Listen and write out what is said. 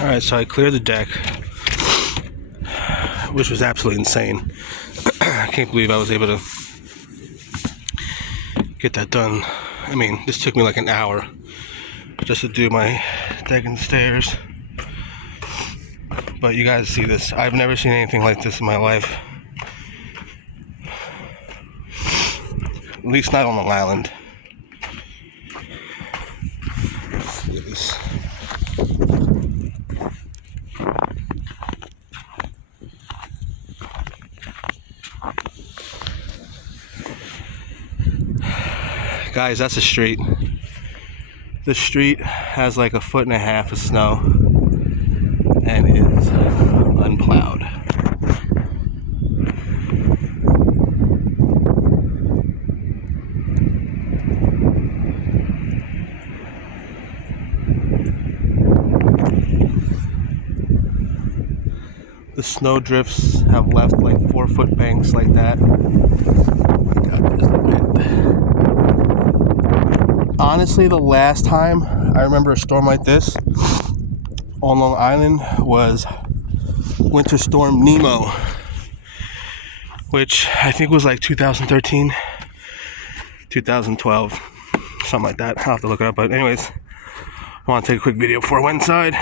Alright, so I cleared the deck, which was absolutely insane. I can't believe I was able to get that done. I mean, this took me like an hour just to do my deck and stairs. But you guys see this. I've never seen anything like this in my life. At least not on Long Island. Look at this. Guys, that's a street. The street has like 1.5 feet of snow and is unplowed. The snow drifts have left like 4-foot banks like that. Honestly, the last time I remember a storm like this on Long Island was Winter Storm Nemo, which I think was like 2013, 2012, something like that. I'll have to look it up. But anyways, I want to take a quick video before I went inside.